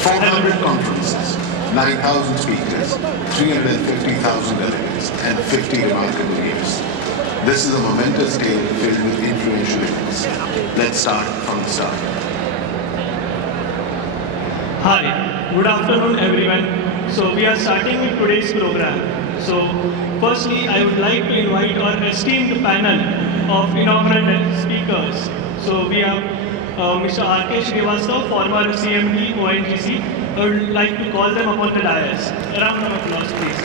400 conferences, 9,000 speakers, 350,000 delegates, and 50 remarkable gifts. This is a momentous day filled with influential events. Let's start from the start. Hi, good afternoon everyone. So we are starting with today's program. So firstly, I would like to invite our esteemed panel of inaugural speakers. So we have Mr. R.K. Srivastava, former CMD, ONGC. I would like to call them upon the dais. A round of applause, please.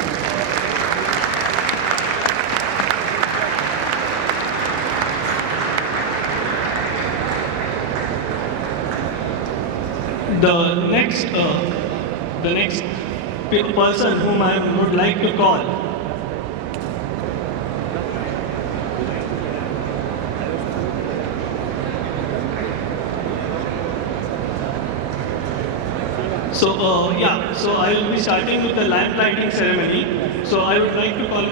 The next person whom I would like to call so I will be starting with the lamp lighting ceremony. So I would like to call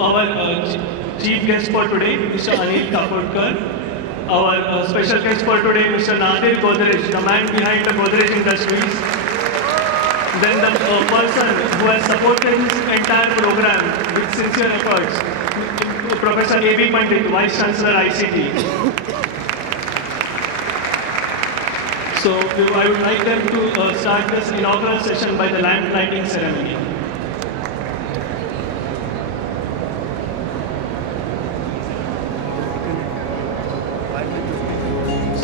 our chief guest for today, Mr. Anil Kakodkar. Our special guest for today, Mr. Nadir Godrej, the man behind the Godrej Industries. Then the person who has supported this entire program with sincere efforts, Professor A.B. Pandit, Vice Chancellor ICT. So I would like them to start this inaugural session by the lamp lighting ceremony.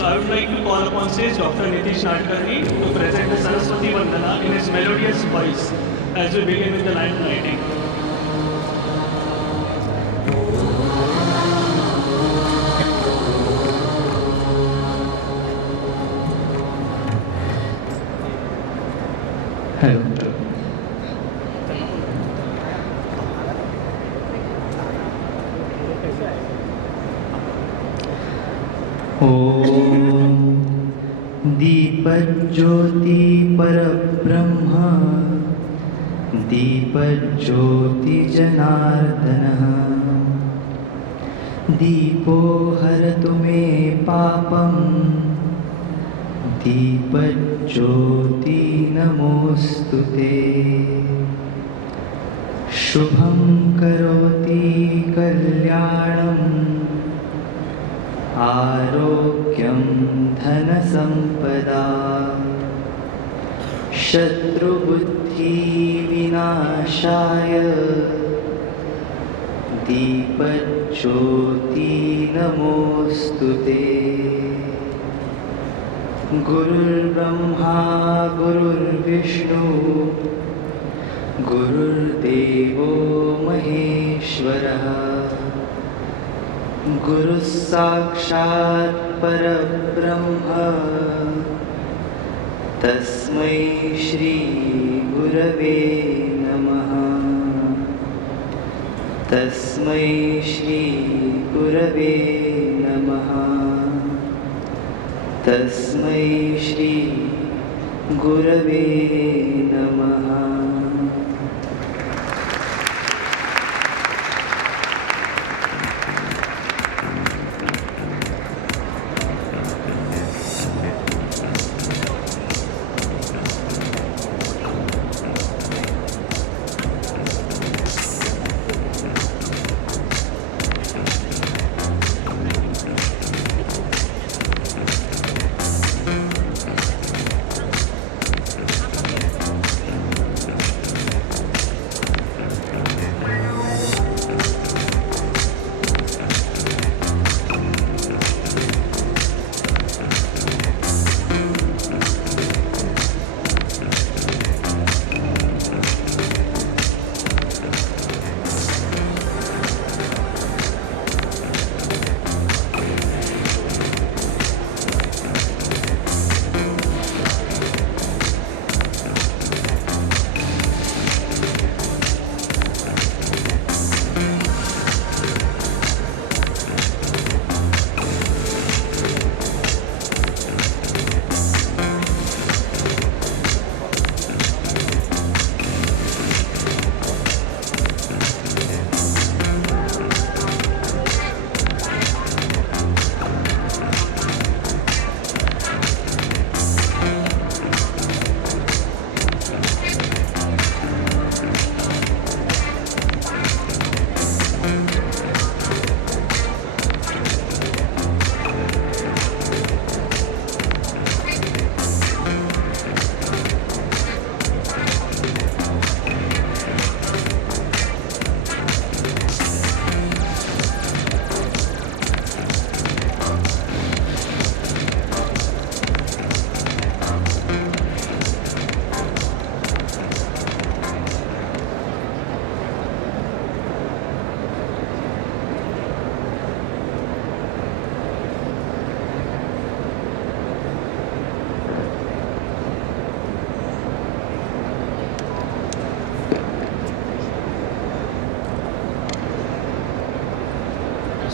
I would like to call upon stage Dr. Nitish Nadkarni to present the Saraswati Vandana in his melodious voice as we begin with the lamp lighting. Hello. Deepjyoti परब्रह्म दीपज्योति जनार्दनः दीपो हरतु मे पापं दीपज्योति नमोस्तुते शुभं करोति कल्याणम् आरोग्यं धनसम्पदा शत्रुबुद्धिविनाशाय दीपज्योति नमोस्तुते गुरुर्ब्रह्मा गुरुर्विष्णु गुरुर्देवो महेश्वरः गुरुः साक्षात् परब्रह्म तस्मै श्री गुरवे नमः तस्मै श्री गुरवे नमः तस्मै श्री गुरवे नमः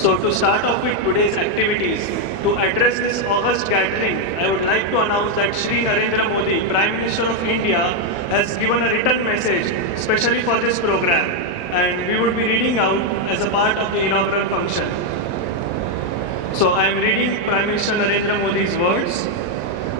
So to start off with today's activities, to address this august gathering, I would like to announce that Shri Narendra Modi, Prime Minister of India, has given a written message specially for this program, and we would be reading out as a part of the inaugural function. So I am reading Prime Minister Narendra Modi's words.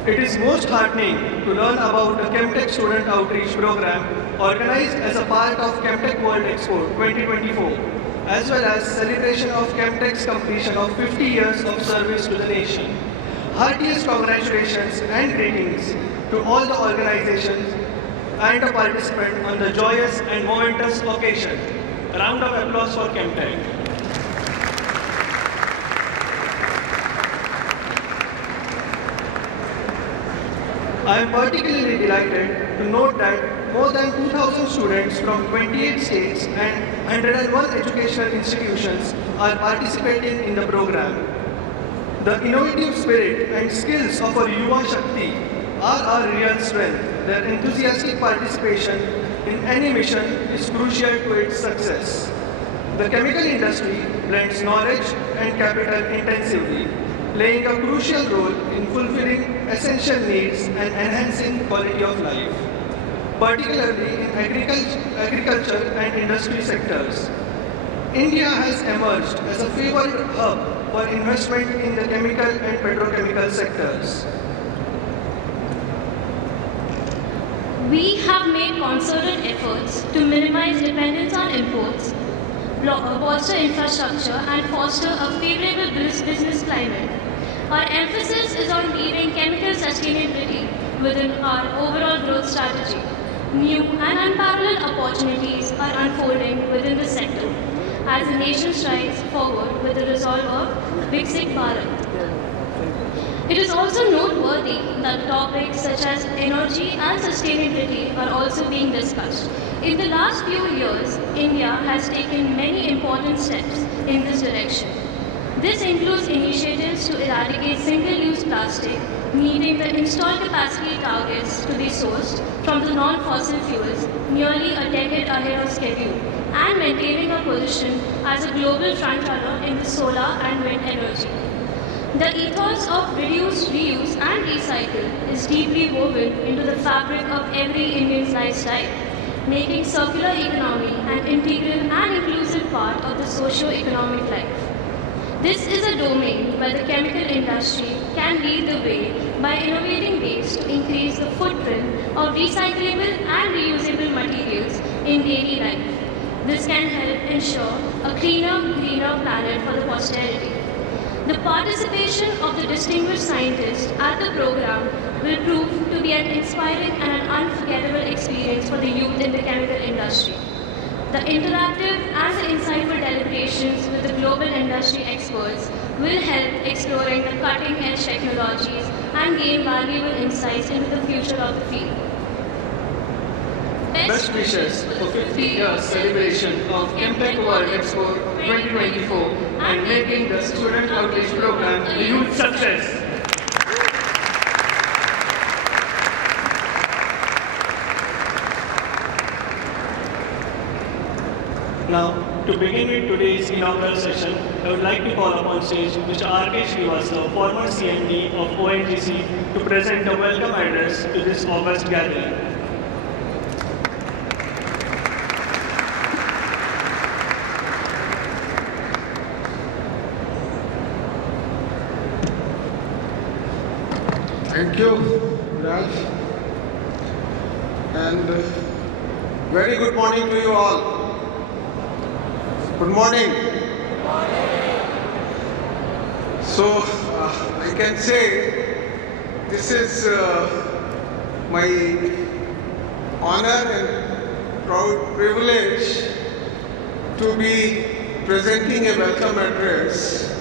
It is most heartening to learn about the ChemTECH Student Outreach Program organized as a part of ChemTECH World Expo 2024, as well as celebration of ChemTECH's completion of 50 years of service to the nation. Heartiest congratulations and greetings to all the organizations and the participants on the joyous and momentous occasion. A round of applause for ChemTECH. I am particularly delighted to note that more than 2,000 students from 28 states and 101 educational institutions are participating in the program. The innovative spirit and skills of our Yuva Shakti are our real strength. Their enthusiastic participation in any mission is crucial to its success. The chemical industry blends knowledge and capital intensively, playing a crucial role in fulfilling essential needs and enhancing quality of life, particularly in agriculture and industry sectors. India has emerged as a favored hub for investment in the chemical and petrochemical sectors. We have made concerted efforts to minimize dependence on imports, bolster infrastructure, and foster a favorable business climate. Our emphasis is on leading chemical sustainability within our overall growth strategy. New and unparalleled opportunities are unfolding within the sector as the nation strides forward with the resolve of Viksit Bharat. It is also noteworthy that topics such as energy and sustainability are also being discussed. In the last few years, India has taken many important steps in this direction. This includes initiatives to eradicate single-use plastic, meeting the installed capacity targets to be sourced from the non-fossil fuels nearly a decade ahead of schedule, and maintaining a position as a global frontrunner in the solar and wind energy. The ethos of reduce, reuse, and recycle is deeply woven into the fabric of every Indian's lifestyle, making circular economy an integral and inclusive part of the socio-economic life. This is a domain where the chemical industry can lead the way by innovating ways to increase the footprint of recyclable and reusable materials in daily life. This can help ensure a cleaner, greener planet for the posterity. The participation of the distinguished scientists at the program will prove to be an inspiring and an unforgettable experience for the youth in the chemical industry. The interactive and the insightful deliberations with the global industry experts will help exploring the cutting-edge technologies and gain valuable insights into the future of the field. Best wishes for 50 years celebration of ChemTECH World Expo 2024 and making the Student Outreach Program a huge success. Now, to begin with today's inaugural session, I would like to call upon stage Mr. R.K. Srivastava, former CMD of ONGC, to present a welcome address to this august gathering. Thank you, Raj. And very good morning to you all. Good morning. So, I can say this is my honor and proud privilege to be presenting a welcome address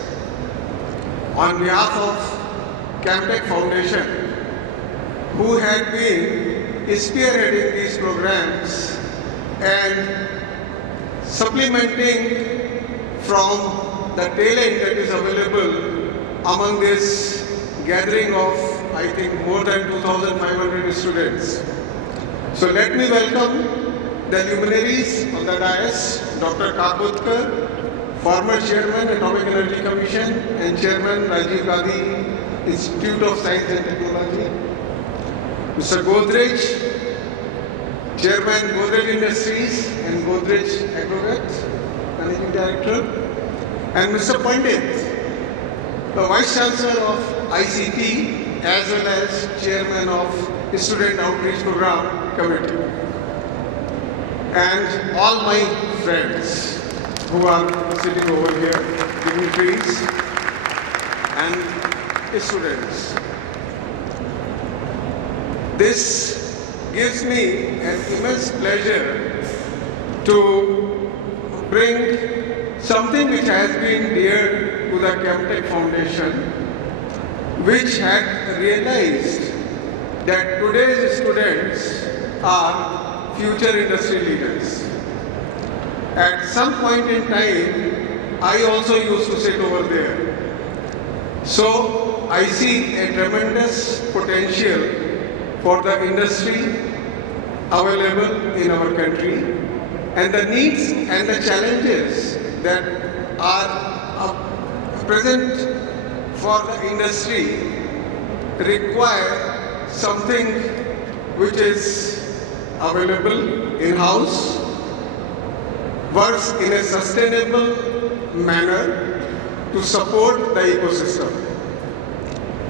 on behalf of ChemTECH Foundation, who had been spearheading these programs and supplementing from the talent that is available among this gathering of, I think, more than 2,500 students. So let me welcome the luminaries on the dais, Dr. Kakodkar, former Chairman, Atomic Energy Commission and Chairman, Rajiv Gandhi Institute of Science and Technology. Mr. Godrej, Chairman, Godrej Industries and Godrej Agrovet, Managing Director. And Mr. Pandit, the Vice Chancellor of ICT as well as Chairman of Student Outreach Program Committee. And all my friends who are sitting over here, dignitaries and students. This gives me an immense pleasure to bring something which has been dear to the ChemTECH Foundation, which had realized that today's students are future industry leaders. At some point in time, I also used to sit over there. So I see a tremendous potential for the industry available in our country, and the needs and the challenges that are present for the industry require something which is available in-house, works in a sustainable manner to support the ecosystem.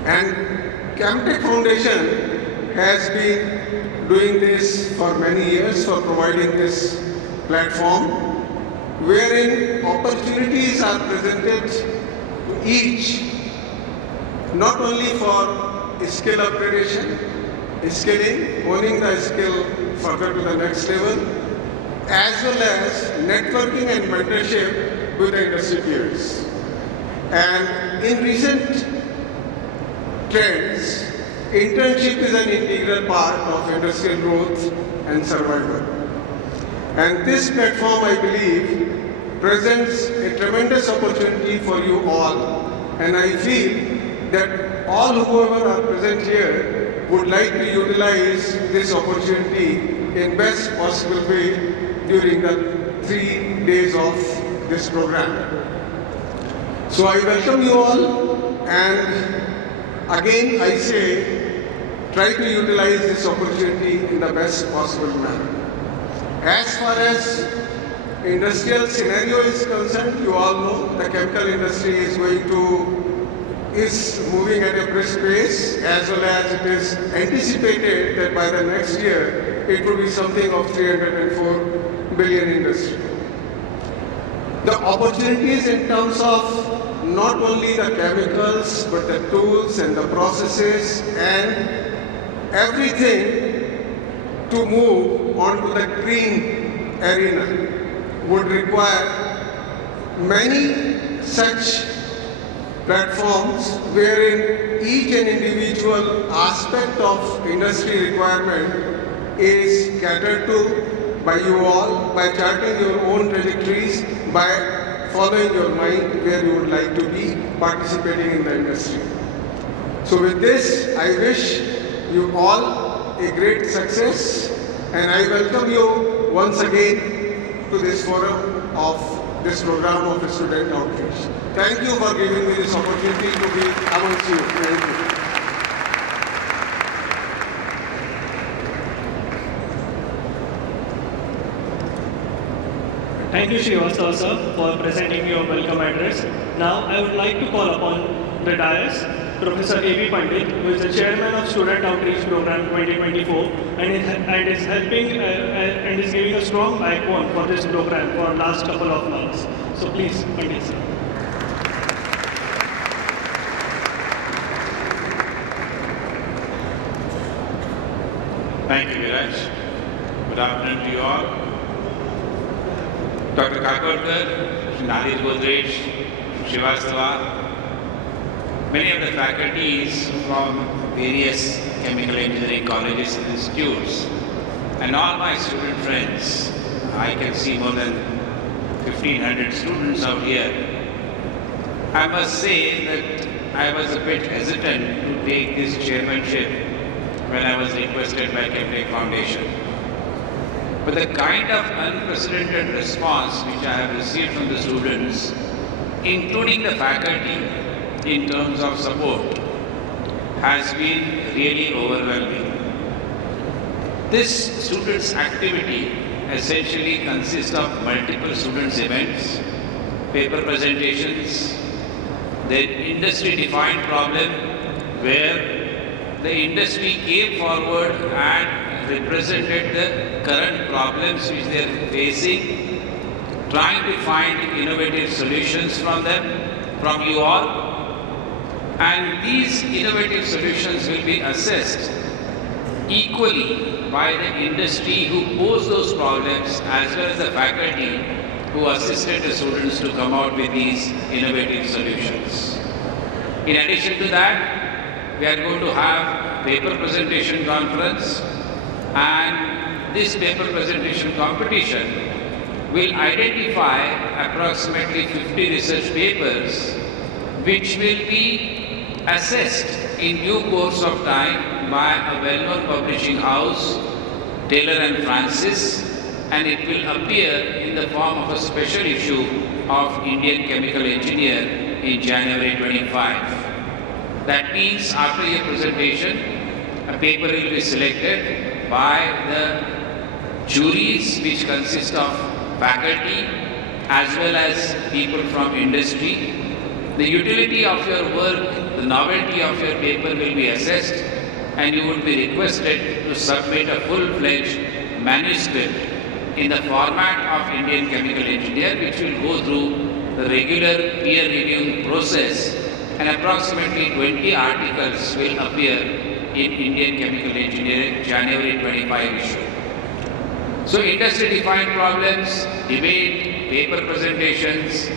And ChemTECH Foundation has been doing this for many years, for providing this platform wherein opportunities are presented to each, not only for skill upgradation, skilling, honing the skill further to the next level, as well as networking and mentorship with the industry peers. And in recent trends, internship is an integral part of industrial growth and survival. And this platform, I believe, presents a tremendous opportunity for you all. And I feel that all whoever are present here would like to utilize this opportunity in best possible way during the 3 days of this program. So I welcome you all, and again I say, try to utilize this opportunity in the best possible manner. As far as industrial scenario is concerned, you all know the chemical industry is moving at a brisk pace, as well as it is anticipated that by the next year it will be something of 304 billion industry. The opportunities in terms of not only the chemicals but the tools and the processes and everything to move onto the green arena would require many such platforms wherein each and individual aspect of industry requirement is catered to by you all, by charting your own trajectories, by following your mind where you would like to be participating in the industry. So with this, I wish you all a great success, and I welcome you once again to this forum of this program of student outreach. Thank you for giving me this opportunity to be amongst you. Thank you. Thank you, Srivastava sir, for presenting your welcome address. Now, I would like to call upon the dais Professor A.B. Pandit, who is the Chairman of Student Outreach Program 2024 and is helping and is giving a strong backbone for this program for the last couple of months. So please, Pandit sir. Thank you, Viraj. Good afternoon to you all. Dr. Kakodkar, Shri Nadir Godrej, Srivastava, many of the faculties from various chemical engineering colleges and institutes, and all my student friends. I can see more than 1,500 students out here. I must say that I was a bit hesitant to take this chairmanship when I was requested by ChemTECH Foundation. But the kind of unprecedented response which I have received from the students, including the faculty, in terms of support, has been really overwhelming. This students' activity essentially consists of multiple students' events, paper presentations, the industry-defined problem where the industry came forward and represented the current problems which they are facing, trying to find innovative solutions from them, from you all. And these innovative solutions will be assessed equally by the industry who posed those problems as well as the faculty who assisted the students to come out with these innovative solutions. In addition to that, we are going to have paper presentation conference, and this paper presentation competition will identify approximately 50 research papers which will be assessed in due course of time by a well-known publishing house, Taylor and Francis, and it will appear in the form of a special issue of Indian Chemical Engineer in January 25. That means after your presentation, a paper will be selected by the juries which consist of faculty as well as people from industry. The utility of your work, the novelty of your paper will be assessed, and you would be requested to submit a full-fledged manuscript in the format of Indian Chemical Engineer, which will go through the regular peer reviewing process, and approximately 20 articles will appear in Indian Chemical Engineering January 25 issue. So industry-defined problems, debate, paper presentations,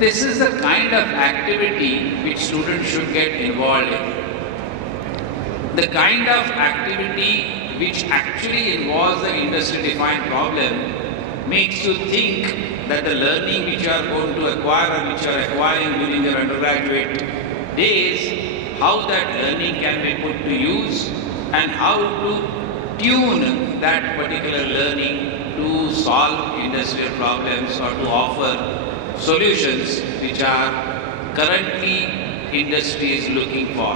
this is the kind of activity which students should get involved in. The kind of activity which actually involves the industry-defined problem makes you think that the learning which you are going to acquire or which you are acquiring during your undergraduate days, how that learning can be put to use and how to tune that particular learning to solve industrial problems or to offer solutions which are currently industry is looking for.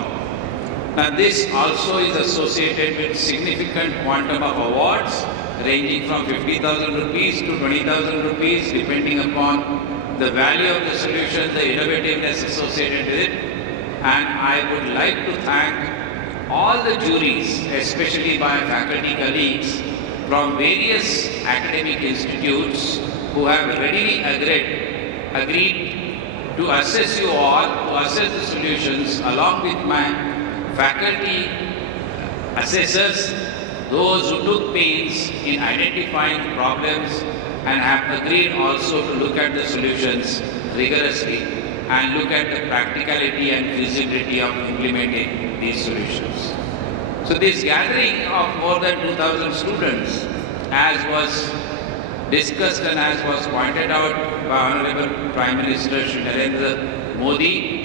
Now this also is associated with significant quantum of awards ranging from 50,000 rupees to 20,000 rupees depending upon the value of the solution, the innovativeness associated with it. And I would like to thank all the juries, especially my faculty colleagues from various academic institutes who have readily agreed to assess you all, to assess the solutions along with my faculty assessors, those who took pains in identifying problems and have agreed also to look at the solutions rigorously and look at the practicality and feasibility of implementing these solutions. So this gathering of more than 2,000 students, as was discussed and as was pointed out by Honorable Prime Minister Shri Narendra Modi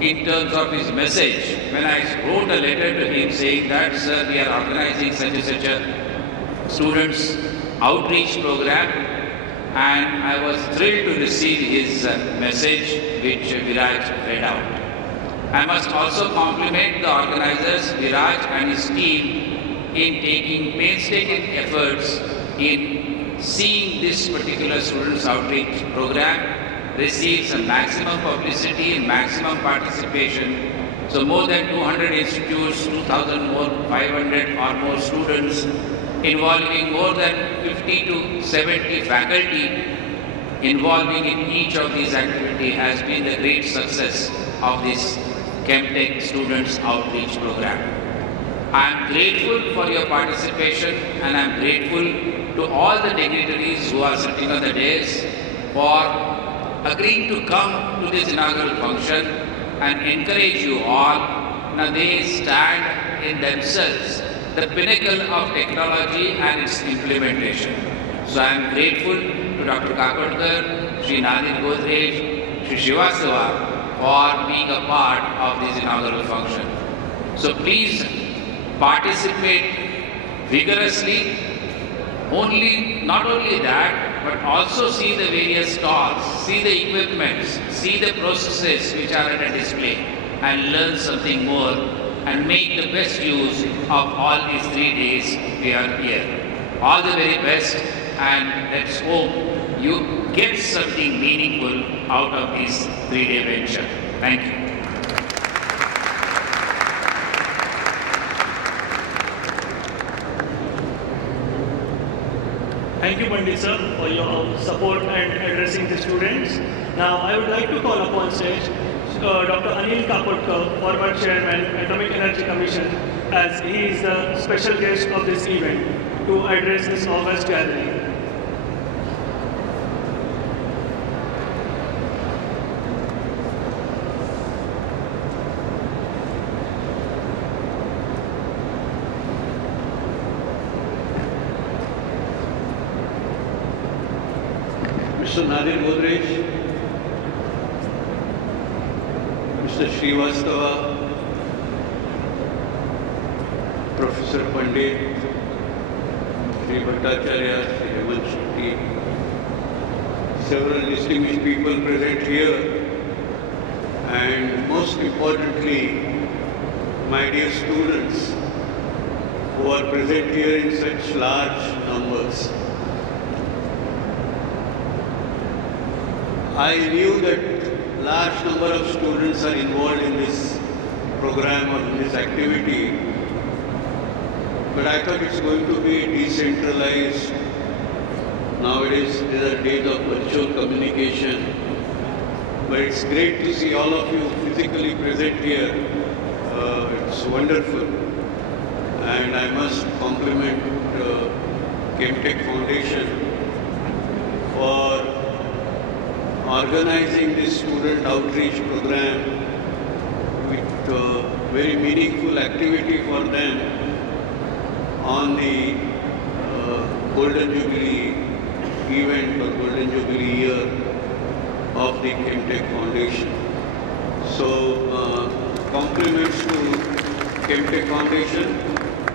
in terms of his message, when I wrote a letter to him saying that, sir, we are organizing such a students outreach program, and I was thrilled to receive his message which Viraj read out. I must also compliment the organizers, Viraj and his team, in taking painstaking efforts in seeing this particular students outreach program receive some maximum publicity and maximum participation. So more than 200 institutes, 2,500 or more students, involving more than 50 to 70 faculty involving in each of these activities has been the great success of this ChemTECH Students Outreach Program. I am grateful for your participation, and I am grateful to all the dignitaries who are sitting on the dais for agreeing to come to this inaugural function and encourage you all. Now they stand in themselves the pinnacle of technology and its implementation. So I am grateful to Dr. Kakodkar, Shri Nadir, Godrej, Shri Srivastava for being a part of this inaugural function. So please participate vigorously Not only that, but also see the various stalls, see the equipments, see the processes which are at a display, and learn something more and make the best use of all these 3 days we are here. All the very best, and let's hope you get something meaningful out of this 3-day venture. Thank you. Thank you, Pandit sir, for your support and addressing the students. Now, I would like to call upon stage Dr. Anil Kakodkar, former chairman, Atomic Energy Commission, as he is the special guest of this event, to address this august gathering. Mr. Nadir Godrej, Mr. Srivastava, Professor Pandit, Shri Bhattacharya, Shri Shri, several distinguished people present here, and most importantly, my dear students who are present here in such large numbers. I knew that large number of students are involved in this program or in this activity, but I thought it's going to be decentralized. Nowadays, these are days of virtual communication, but it's great to see all of you physically present here. It's wonderful, and I must compliment ChemTECH Foundation for organizing this student outreach program with very meaningful activity for them on the Golden Jubilee event or Golden Jubilee year of the ChemTECH Foundation. So compliments to ChemTECH Foundation,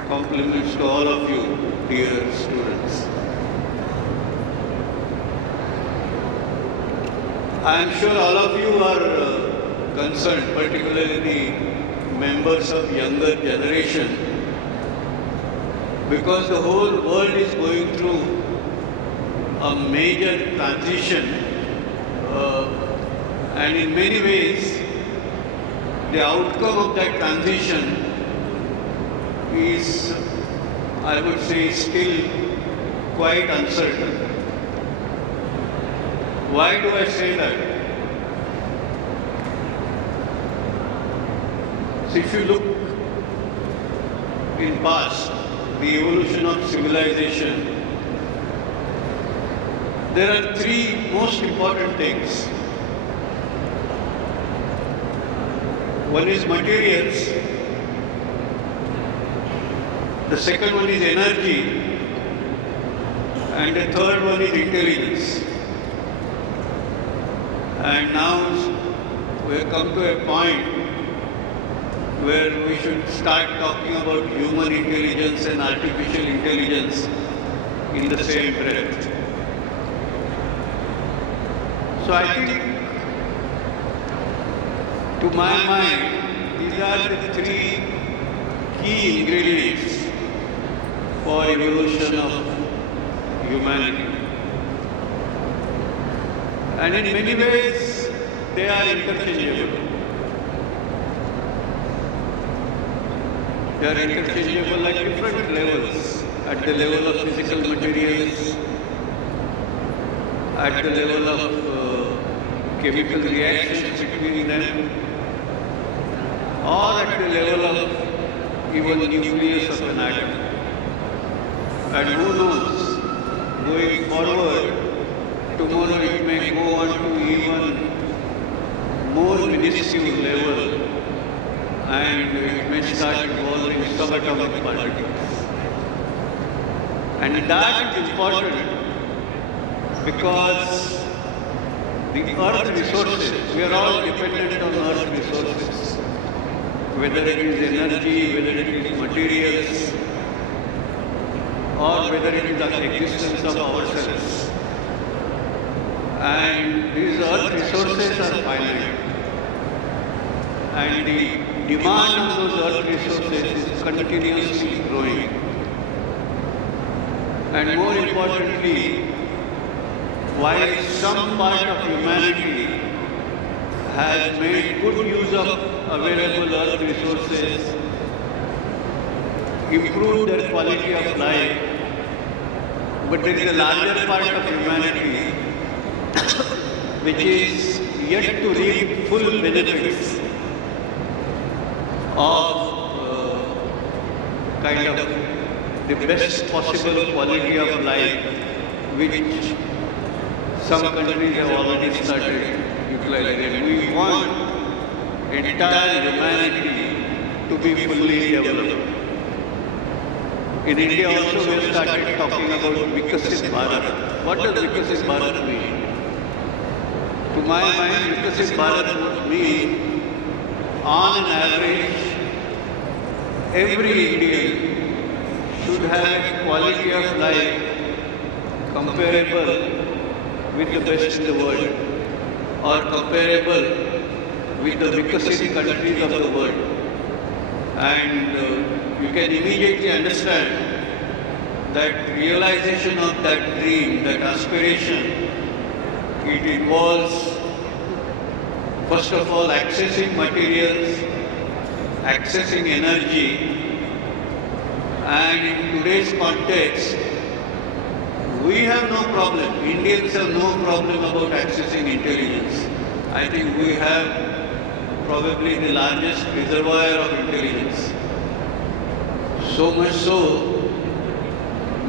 compliments to all of you, dear students. I am sure all of you are concerned, particularly the members of younger generation, because the whole world is going through a major transition, and in many ways the outcome of that transition is, I would say, still quite uncertain. Why do I say that? So if you look in past, the evolution of civilization, there are 3 most important things. One is materials, the second one is energy, and the third one is intelligence. And now we have come to a point where we should start talking about human intelligence and artificial intelligence in the same breath. So I think, to my mind, these are the 3 key ingredients for evolution of humanity. And in many ways, they are interchangeable. They are interchangeable at different levels. At the level of physical materials, at the level of chemical reactions between them, or at the level of even the nucleus of an atom. And who knows, going forward, tomorrow it may go on to even more minuscule level, and it may start involving subatomic particles. And that is important because the earth resources, we are all dependent on earth resources, whether it is energy, whether it is materials, or whether it is the existence of ourselves. And these earth resources are finite. And the demand on those earth resources is continuously growing. And more importantly, while some part of humanity has made good use of available earth resources, improved their quality of life, but there is a larger part of humanity which is yet to reap full benefits of kind of the best possible quality of life which some countries have already started utilizing. We want entire humanity to be fully developed. In India also we have started talking about Vikasit Bharat. What does Vikasit Bharat mean? To my mind, Vikasit Bharat would mean, on an average, every Indian should have a quality of life comparable with the best in the world, or comparable with the Vikasit countries of the world. And you can immediately understand that realization of that dream, that aspiration, it involves, first of all, accessing materials, accessing energy, and in today's context, we have no problem, Indians have no problem about accessing intelligence. I think we have probably the largest reservoir of intelligence. So much so,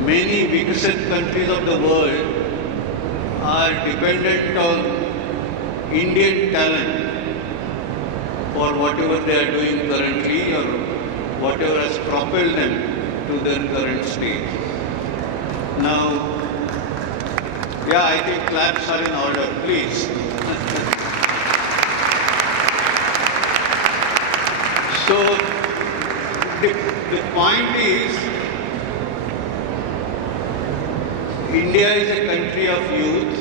many Vikasit countries of the world are dependent on Indian talent for whatever they are doing currently or whatever has propelled them to their current stage. Now, yeah, I think claps are in order, please. So, the point is, India is a country of youth,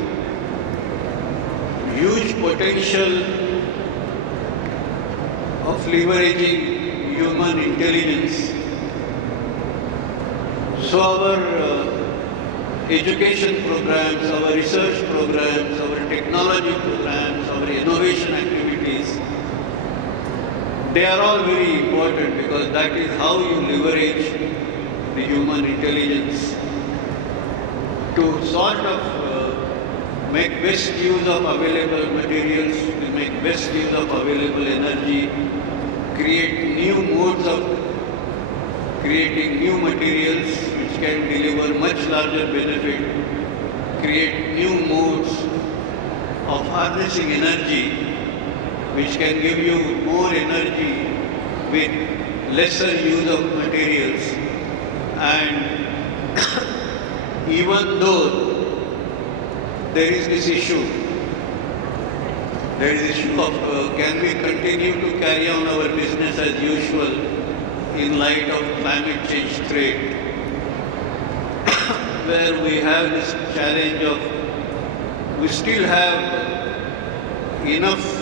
huge potential of leveraging human intelligence. So our education programs, our research programs, our technology programs, our innovation activities, they are all very important because that is how you leverage the human intelligence to sort of make best use of available materials, to make best use of available energy, create new modes of creating new materials which can deliver much larger benefit, create new modes of harnessing energy which can give you more energy with lesser use of materials. And even though there is this issue of can we continue to carry on our business as usual in light of climate change threat, where we have this challenge of we still have enough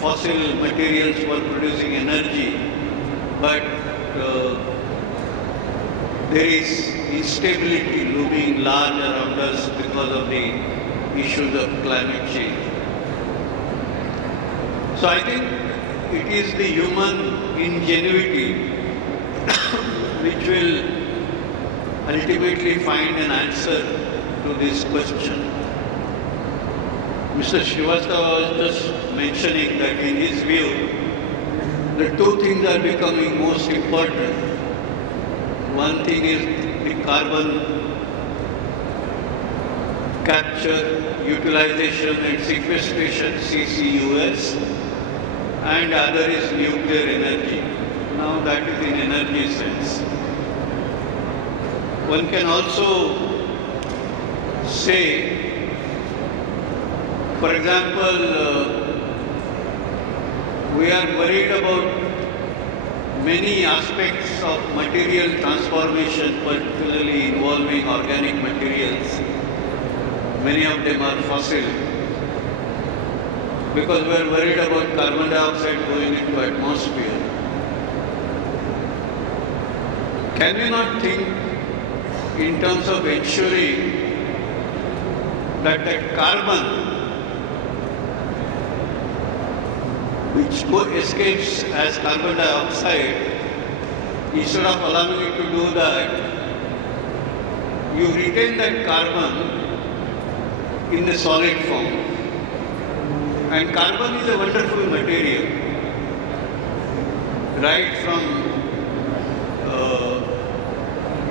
fossil materials for producing energy, but there is instability looming large around us because of the issues of climate change. So I think it is the human ingenuity which will ultimately find an answer to this question. Mr. Srivastava was just mentioning that in his view, the two things are becoming most important. One thing is the carbon capture, utilization and sequestration, CCUS, and other is nuclear energy. Now that is in energy sense. One can also say, for example, we are worried about many aspects of material transformation, particularly involving organic materials. Many of them are fossil, because we are worried about carbon dioxide going into atmosphere. Can we not think in terms of ensuring that that carbon which escapes as carbon dioxide, instead of allowing it to do that, you retain that carbon in the solid form. And carbon is a wonderful material, right from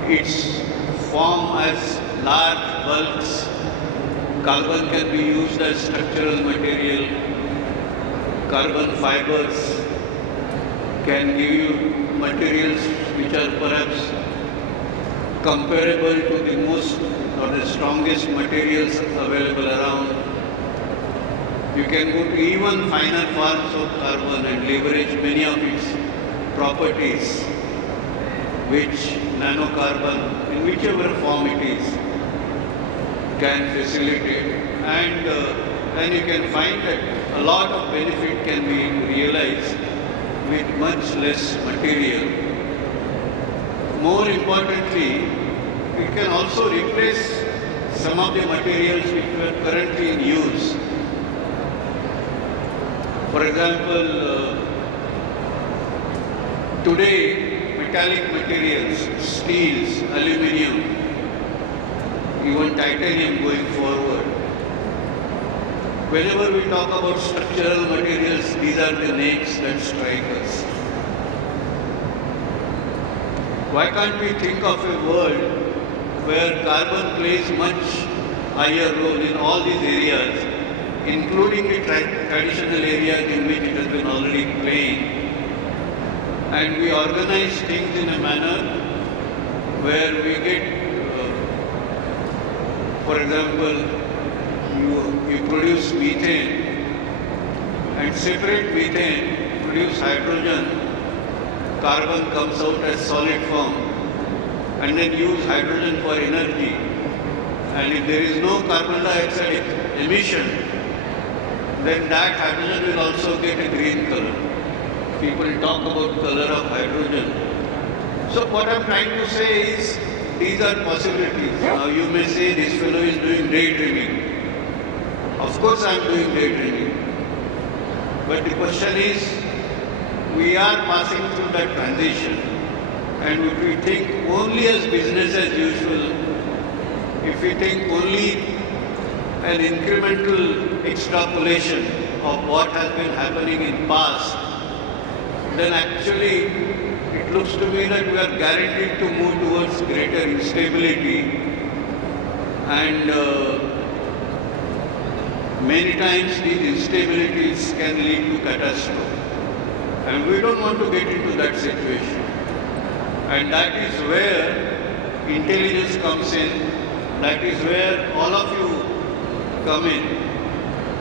its form as large bulks. Carbon can be used as structural material. Carbon fibers can give you materials which are perhaps comparable to the most or the strongest materials available around. You can go to even finer forms of carbon and leverage many of its properties, which nanocarbon, in whichever form it is, can facilitate. And you can find that a lot of benefit can be realized with much less material. More importantly, it can also replace some of the materials which are currently in use. For example, today metallic materials, steels, aluminium, even titanium going forward. Whenever we talk about structural materials, these are the names that strike us. Why can't we think of a world where carbon plays much higher role in all these areas, including the traditional areas in which it has been already playing, and we organize things in a manner where we get, for example, you produce methane and separate methane, produce hydrogen, carbon comes out as solid form, and then use hydrogen for energy. And if there is no carbon dioxide emission, then that hydrogen will also get a green color. People talk about color of hydrogen. So what I'm trying to say is, these are possibilities. Now you may say this fellow is doing daydreaming. Of course I am doing daydreaming. But the question is, we are passing through that transition. And if we think only as business as usual, if we think only an incremental extrapolation of what has been happening in past, then actually it looks to me that we are guaranteed to move towards greater instability, and many times these instabilities can lead to catastrophe. And we don't want to get into that situation. And that is where intelligence comes in, that is where all of you come in.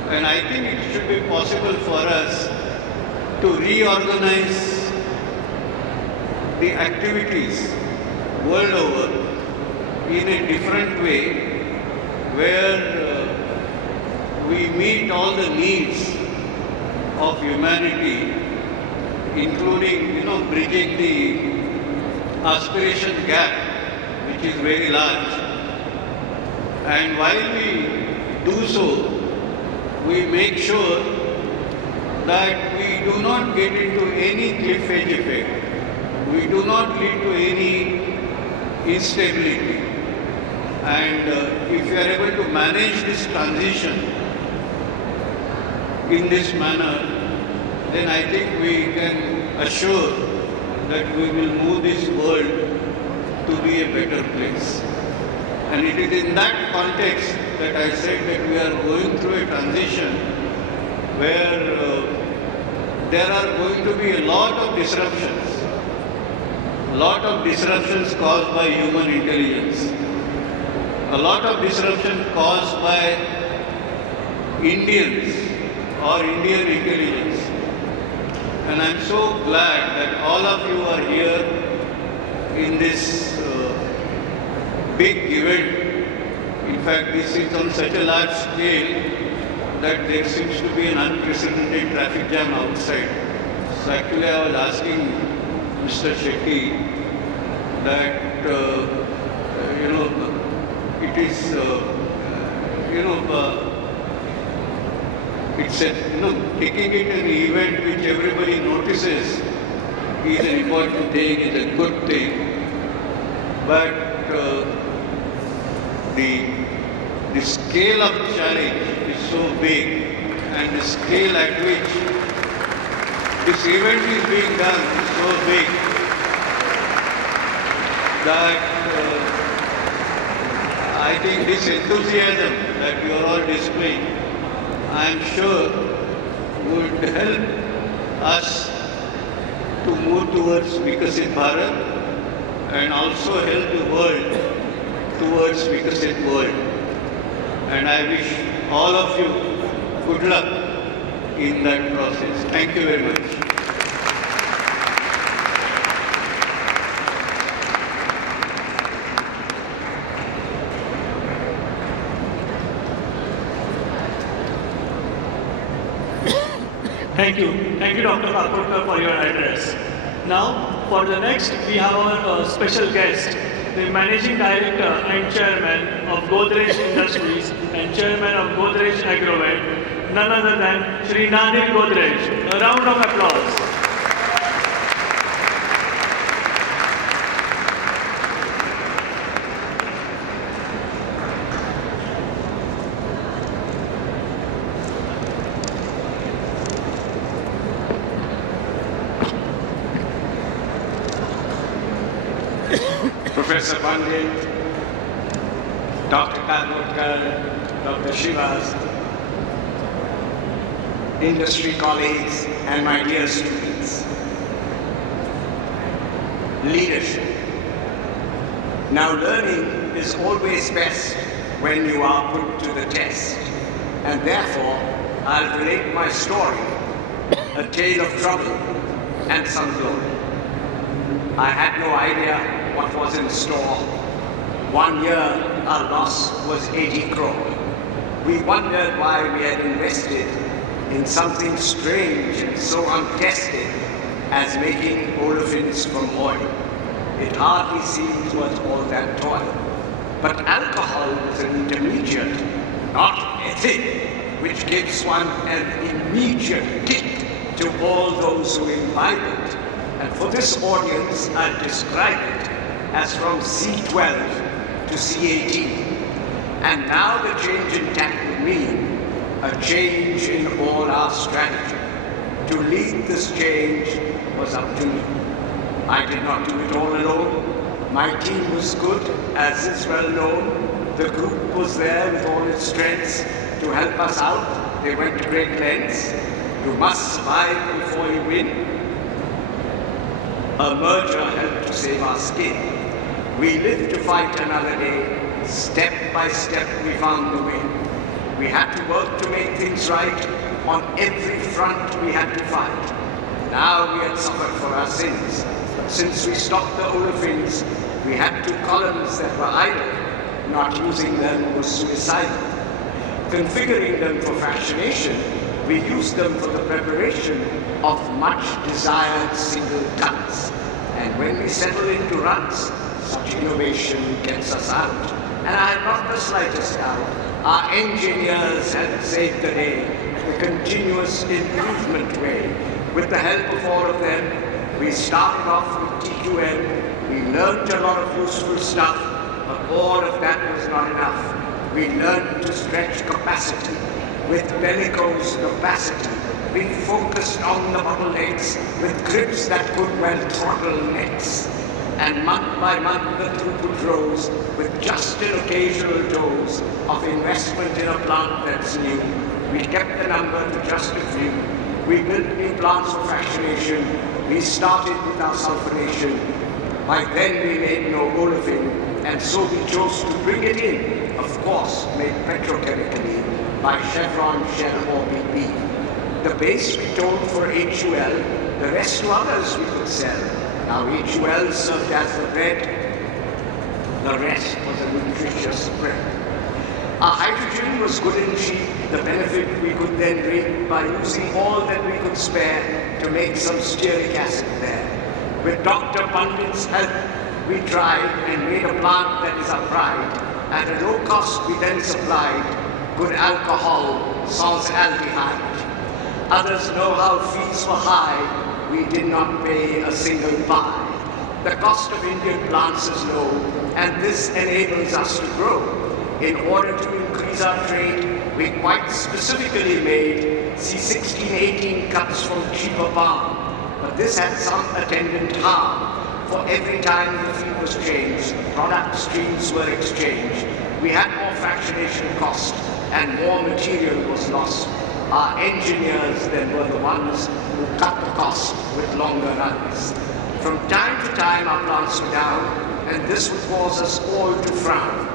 And I think it should be possible for us to reorganize the activities world over in a different way, where we meet all the needs of humanity, including, bridging the aspiration gap, which is very large. And while we do so, we make sure that we do not get into any cliff edge effect. We do not lead to any instability. And if we are able to manage this transition in this manner, then I think we can assure that we will move this world to be a better place. And it is in that context that I said that we are going through a transition where there are going to be a lot of disruptions. A lot of disruptions caused by human intelligence. A lot of disruption caused by Indians or Indian intelligence. And I'm so glad that all of you are here in this big event. In fact, this is on such a large scale that there seems to be an unprecedented traffic jam outside. So actually I was asking Mr. Shri that, it is, it's a, taking it an event which everybody notices is an important thing, is a good thing. But the scale of the challenge is so big, and the scale at which this event is being done is so big that I think this enthusiasm that you are all displaying, I am sure would help us to move towards Vikasit Bharat and also help the world towards Vikasit world. And I wish all of you good luck in that process. Thank you very much. Thank you, Dr. Kakodkar, for your address. Now, for the next, we have our special guest, the Managing Director and Chairman of Godrej Industries and Chairman of Godrej Agrovet, none other than Shri Nadir Godrej. A round of applause. Professor Pandit, Dr. Kakodkar, Dr. Srivastava, industry colleagues, and my dear students. Leadership. Now, learning is always best when you are put to the test, and therefore I'll relate my story, a tale of trouble and some glory. I had no idea what was in store. 1 year, our loss was 80 crore. We wondered why we had invested in something strange and so untested as making olefins from oil. It hardly seems worth all that toil. But alcohol is an intermediate, not a thing, which gives one an immediate kick to all those who imbibe it. And for this audience, I'll describe it as from C12 to C18. And now the change in tack would mean a change in all our strategy. To lead this change was up to me. I did not do it all alone. My team was good, as is well known. The group was there with all its strengths to help us out. They went to great lengths. You must survive before you win. A merger helped to save our skin. We lived to fight another day. Step by step we found the way. We had to work to make things right. On every front we had to fight. Now we had suffered for our sins. Since we stopped the olefins, we had 2 columns that were idle. Not using them was suicidal. Configuring them for fractionation, we used them for the preparation of much desired single cuts. And when we settle into runs, such innovation gets us out. And I have not the slightest doubt, our engineers helped save the day, the continuous improvement way. With the help of all of them, we started off with TQM, we learned a lot of useful stuff, but all of that was not enough. We learned to stretch capacity with bellicose capacity. We focused on the bottlenecks with grips that could well throttle nets. And month by month the throughput rose with just an occasional dose of investment in a plant that's new. We kept the number to just a few. We built new plants for fractionation. We started with our sulfonation. By then we made no olefin, and so we chose to bring it in, of course made petrochemically by Chevron, Shell or BP. The base we told for HUL The rest to others we could sell. Now HUL served as the bread, the rest was a nutritious bread. Our hydrogen was good and cheap, the benefit we could then reap by using all that we could spare to make some stearic acid there. With Dr. Pandit's help, we tried and made a plant that is our pride. At a low cost we then supplied good alcohol, sans aldehyde. Others know how fees were high, we did not pay a single buy. The cost of Indian plants is low, and this enables us to grow. In order to increase our trade, we quite specifically made C1618 cuts from cheaper palm. But this had some attendant harm. For every time the feed was changed, product streams were exchanged. We had more fractionation cost, and more material was lost. Our engineers then were the ones who cut the cost with longer runs. From time to time our plants were down, and this would cause us all to frown.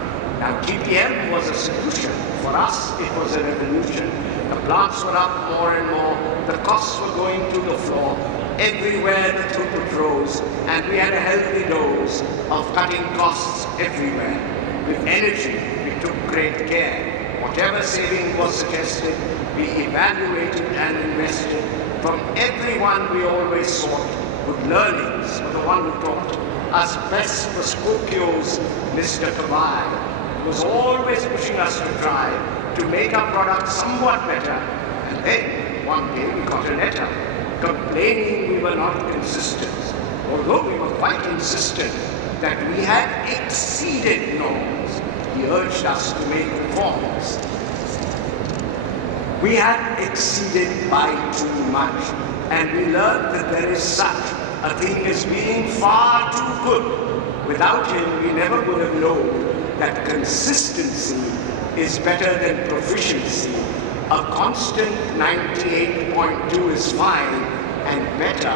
Now TPM was a solution. For us it was a revolution. The plants were up more and more, the costs were going to the floor. Everywhere the throughput rose, and we had a healthy dose of cutting costs everywhere. With energy, we took great care. Whatever saving was suggested, we evaluated and invested. From everyone we always sought. Good learnings for the one who taught. Us best was Skopje's Mr. Kabai, who was always pushing us to try to make our product somewhat better. And then, one day we got a letter complaining we were not consistent, although we were quite insistent that we had exceeded norms. He urged us to make reforms. We had exceeded by too much, and we learned that there is such a thing as being far too good. Without him, we never would have known that consistency is better than proficiency. A constant 98.2 is fine and better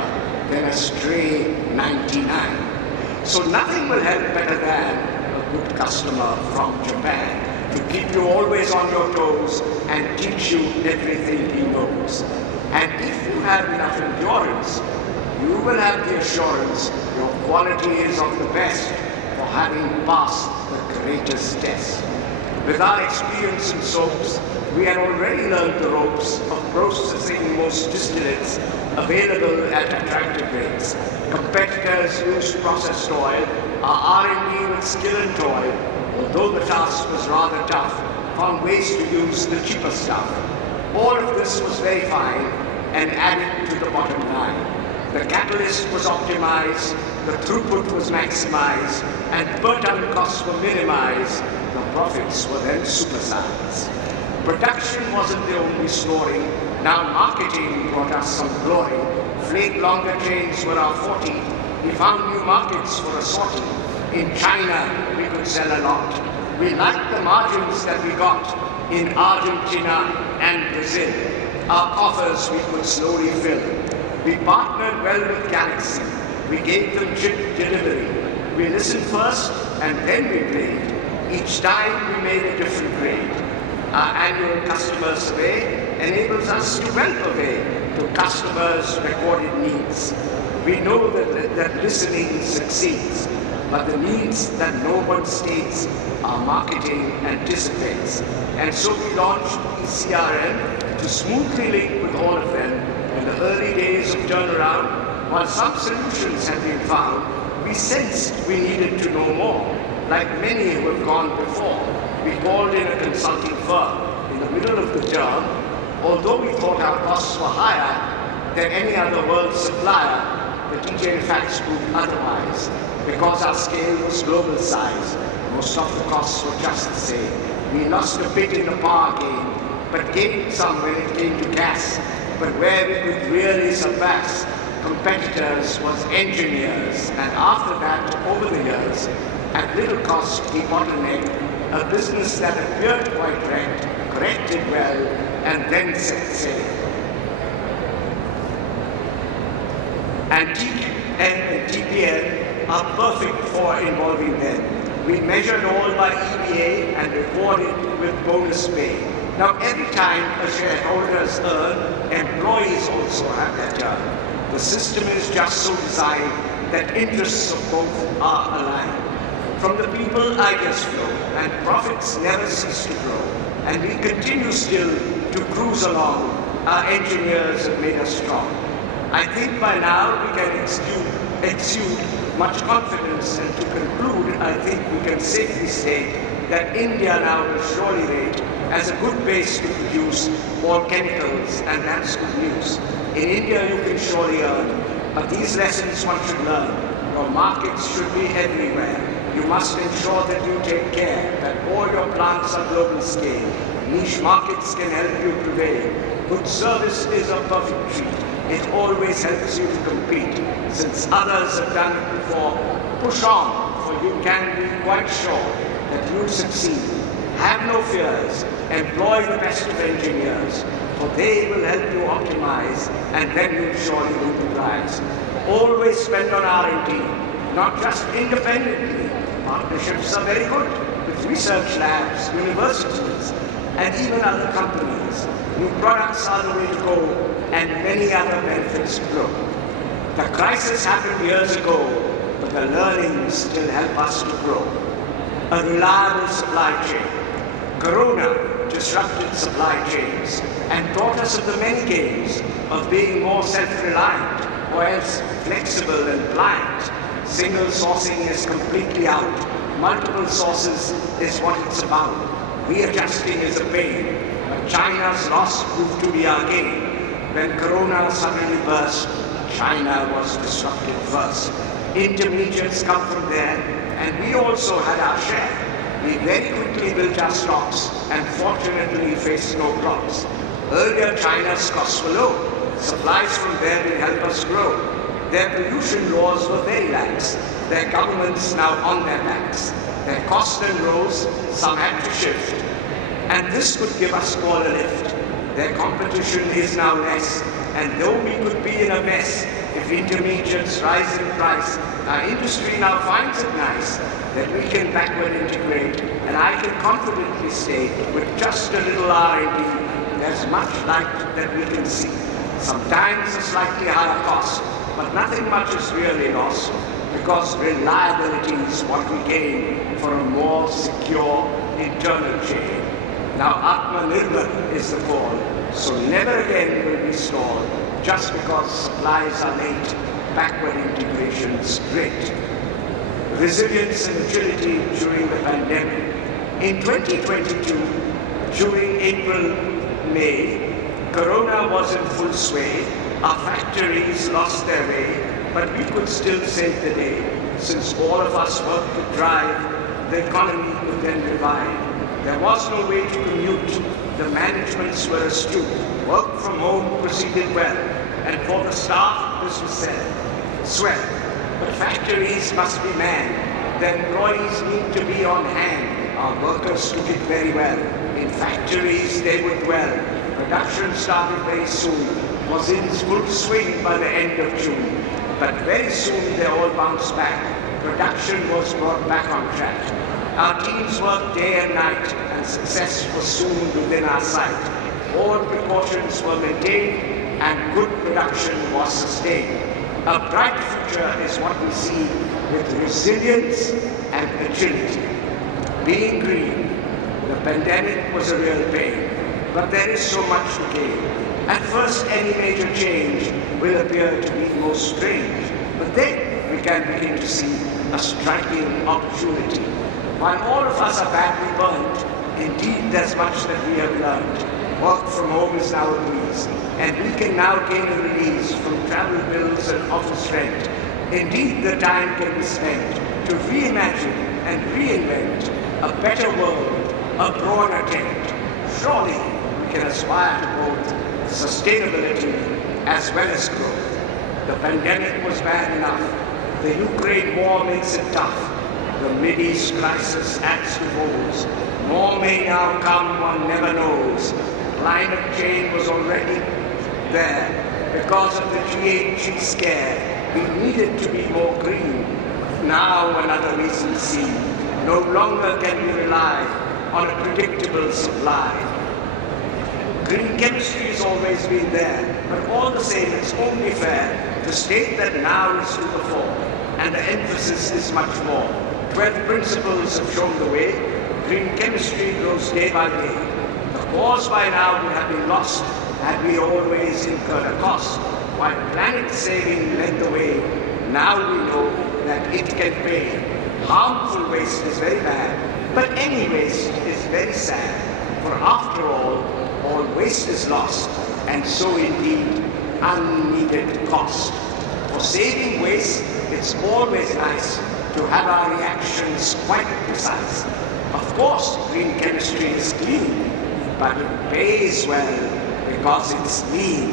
than a stray 99. So nothing will help better than a good customer from Japan to keep you always on your toes and teach you everything he knows. And if you have enough endurance, you will have the assurance your quality is of the best for having passed the greatest test. With our experience in soaps, we had already learned the ropes of processing most distillates available at attractive rates. Competitors used processed oil. Our R&D with skill and toil, although the task was rather tough, found ways to use the cheaper stuff. All of this was very fine and added to the bottom line. The catalyst was optimized, the throughput was maximized, and per ton costs were minimized. The profits were then supersized. Production wasn't the only story. Now marketing brought us some glory. Flake longer chains were our forte. We found new markets for assorting. In China, we could sell a lot. We liked the margins that we got in Argentina and Brazil. Our coffers we could slowly fill. We partnered well with Galaxy. We gave them chip delivery. We listened first and then we played. Each time we made a different grade. Our annual customer survey enables us to well purvey to customers' recorded needs. We know that listening succeeds, but the needs that no one states, our marketing anticipates. And so we launched ECRM to smoothly link with all of them. In the early days of turnaround, while some solutions had been found, we sensed we needed to know more. Like many who have gone before, we called in a consulting firm in the middle of the term. Although we thought our costs were higher than any other world supplier, the TJ facts proved otherwise. Because our scale was global size, most of the costs were just the same. We lost a bit in the power game, but gained some when it came to gas. But where we could really surpass competitors was engineers. And after that, over the years, at little cost, we bottlenecked a business that appeared quite wrecked, corrected well, and then set sail. And TPN and TPN are perfect for involving them. We measured all by EVA and rewarded with bonus pay. Now every time a shareholders earn, employees also have their turn. The system is just so designed that interests of both are aligned. From the people ideas flow, and profits never cease to grow. And we continue still to cruise along. Our engineers have made us strong. I think by now we can exude much confidence, and to conclude, I think we can safely state that India now will surely rate as a good base to produce all chemicals, and that's good news. In India you can surely earn, but these lessons one should learn. Your markets should be everywhere. You must ensure that you take care that all your plants are global scale. Niche markets can help you prevail. Good service is a perfect treat. It always helps you to compete. Since others have done it before, push on, for you can be quite sure that you'll succeed. Have no fears. Employ the best of engineers, for they will help you optimize, and then you'll surely win the prize. Always spend on R&D, not just independently. Partnerships are very good with research labs, universities, and even other companies. New products are the way to go, and many other benefits to grow. The crisis happened years ago, but the learnings still help us to grow. A reliable supply chain. Corona disrupted supply chains and taught us of the many gains of being more self-reliant, or else flexible and pliant. Single sourcing is completely out. Multiple sources is what it's about. Readjusting is a pain, but China's loss proved to be our gain. When Corona suddenly burst, China was disrupted first. Intermediates come from there, and we also had our share. We very quickly built our stocks and fortunately faced no crops. Earlier, China's costs were low. Supplies from there will help us grow. Their pollution laws were very lax. Their governments now on their backs. Their cost then rose, some had to shift. And this could give us all a lift. Their competition is now less, and though we could be in a mess, if intermediates rise in price, our industry now finds it nice that we can backward integrate, and I can confidently state, with just a little R&D, there's much light that we can see. Sometimes a slightly higher cost, but nothing much is really lost, because reliability is what we gain for a more secure internal chain. Now Atmanirbhar is the call, so never again will we stall, just because supplies are late, backward integration's great. Resilience and agility during the pandemic. In 2022, during April, May, Corona was in full sway. Our factories lost their way, but we could still save the day. Since all of us worked to drive, the economy could then revive. There was no way to commute. The managements were astute. Work from home proceeded well, and for the staff, this was said. Swell. But factories must be manned. The employees need to be on hand. Our workers took it very well. In factories they would dwell. Production started very soon. Was in full swing by the end of June. But very soon they all bounced back. Production was brought back on track. Our teams worked day and night, and success was soon within our sight. All precautions were maintained, and good production was sustained. A bright future is what we see with resilience and agility. Being green, the pandemic was a real pain, but there is so much to gain. At first, any major change will appear to be most strange, but then we can begin to see a striking opportunity. While all of us are badly burnt, indeed there's much that we have learned. Work from home is now a breeze, and we can now gain a release from travel bills and office rent. Indeed, the time can be spent to reimagine and reinvent a better world, a broader tent. Surely we can aspire to both sustainability as well as growth. The pandemic was bad enough. The Ukraine war makes it tough. The Mideast crisis adds to woes. More may now come, one never knows. Climate change was already there. Because of the GHG scare, we needed to be more green. Now another reason seen. No longer can we rely on a predictable supply. Green chemistry has always been there, but all the same, it's only fair to state that now is to the fore, and the emphasis is much more. 12 principles have shown the way. Green chemistry grows day by day. The cause by now would have been lost had we always incurred a cost. While planet saving led the way, now we know that it can pay. Harmful waste is very bad, but any waste is very sad. For after all waste is lost, and so indeed unneeded cost. For saving waste, it's always nice to have our reactions quite precise. Of course, green chemistry is clean, but it pays well because it's lean.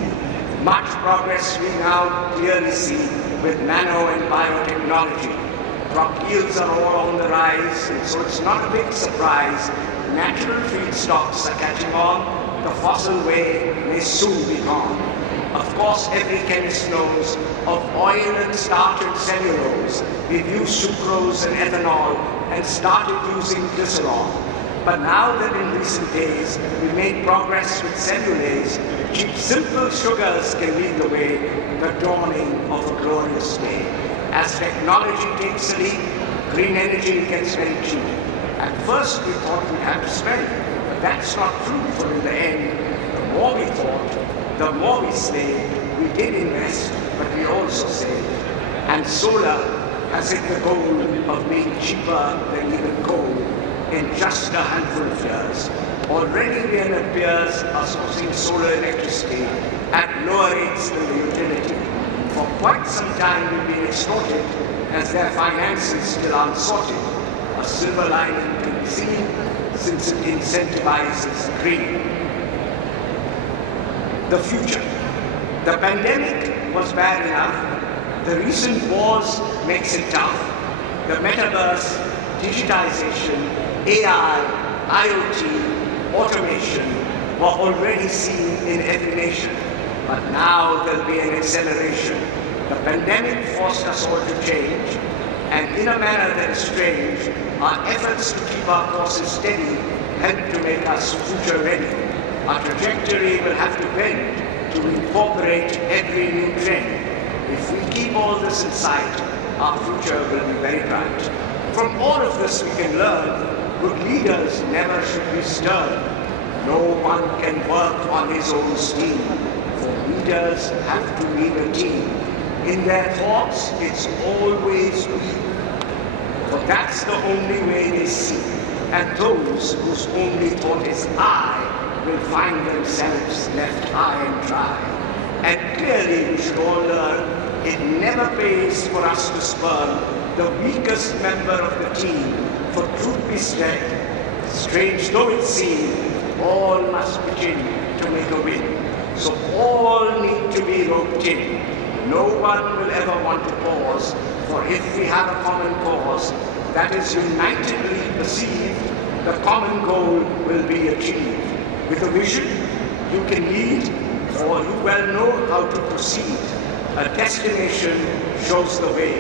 Much progress we now clearly see with nano and biotechnology. Crop yields are all on the rise, and so it's not a big surprise. Natural feedstocks are catching on. The fossil way may soon be gone. Of course, every chemist knows of oil and starch and cellulose. We've used sucrose and ethanol and started using glycerol. But now that in recent days we made progress with cellulase, cheap, simple sugars can lead the way, the dawning of a glorious day. As technology takes the lead, green energy gets very cheap. At first we thought we'd have to spend, but that's not true, for in the end, the more we thought, the more we slaved. We did invest, but we also saved. And solar has hit the goal of being cheaper than even coal in just a handful of years. Already we and our peers are sourcing solar electricity at lower rates than the utility. For quite some time we've been extorted as their finances still unsorted. A silver lining can be seen since it incentivizes green. The future. The pandemic was bad enough. The recent wars makes it tough. The metaverse, digitization, AI, IoT, automation were already seen in every nation. But now there'll be an acceleration. The pandemic forced us all to change, and in a manner that is strange, our efforts to keep our courses steady help to make us future ready. Our trajectory will have to bend to incorporate every new trend. If we keep all this in sight, our future will be very bright. From all of this we can learn, good leaders never should be stern. No one can work on his own steam, for leaders have to lead a team. In their thoughts, it's always we, for that's the only way they see. And those whose only thought is I will find themselves left high and dry. And clearly we should all learn it never pays for us to spurn the weakest member of the team. For truth be said, strange though it seem, all must begin to make a win. So all need to be roped in. No one will ever want to pause, for if we have a common cause that is unitedly perceived, the common goal will be achieved. With a vision, you can lead, for you well know how to proceed. A destination shows the way.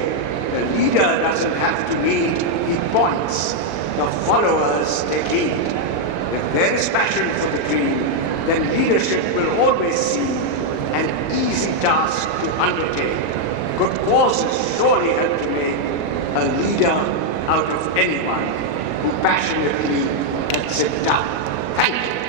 The leader doesn't have to lead, he points. The followers take heed. If there is passion for the dream, then leadership will always seem an easy task to undertake. Good causes surely help to make a leader out of anyone who passionately helps it down. Thank you.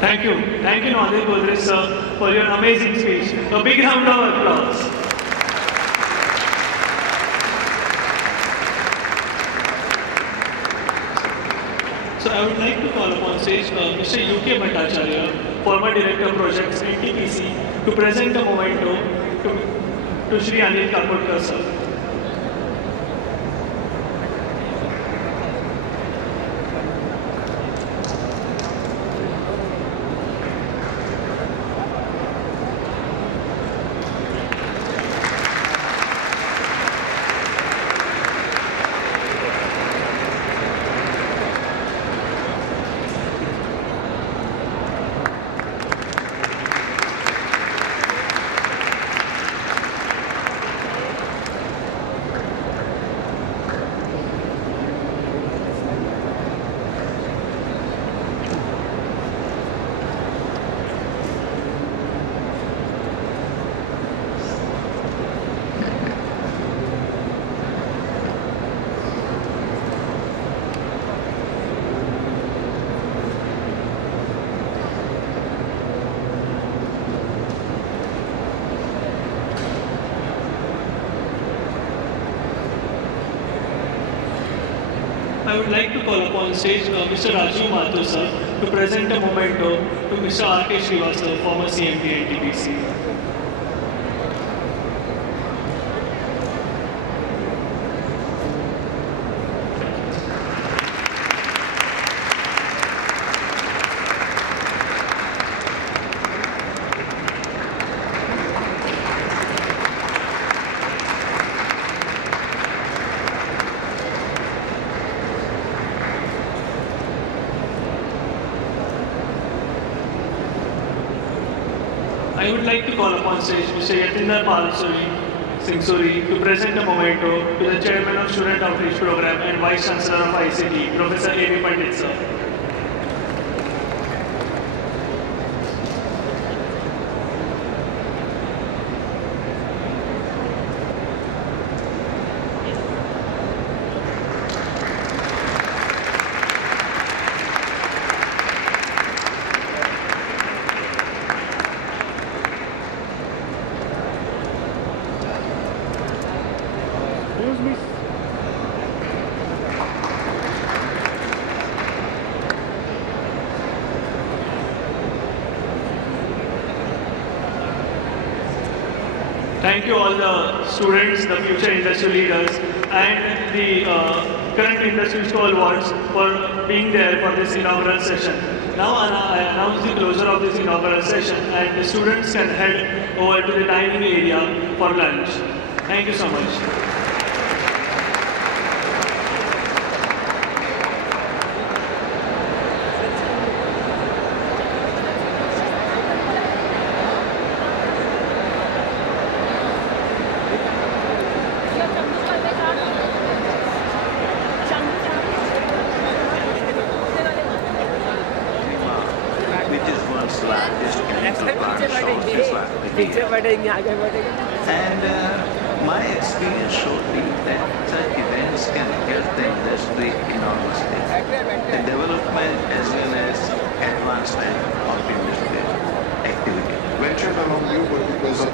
Thank you, Nadir Godrej sir, for your amazing speech. A big round of applause. So I would like to call upon stage Mr. U.K. Bhattacharya, former Director Projects NTPC, to present a memento to Shri Anil Kakodkar sir. I would like to call upon stage Mr. Raju Mathur sir to present a memento to Mr. R.K. Srivastava, former CMD and TBC. I would like to call upon stage Mr. Yatinder Singh Suri to present a memento to the Chairman of Student Outreach Program and Vice Chancellor of ICT, Professor A.B. Pandit sir. Thank you all the students, the future industry leaders and the current industry stalwarts for being there for this inaugural session. Now I announce the closure of this inaugural session and the students can head over to the dining area for lunch. Thank you so much. And my experience showed me that such events can help the industry enormously. And there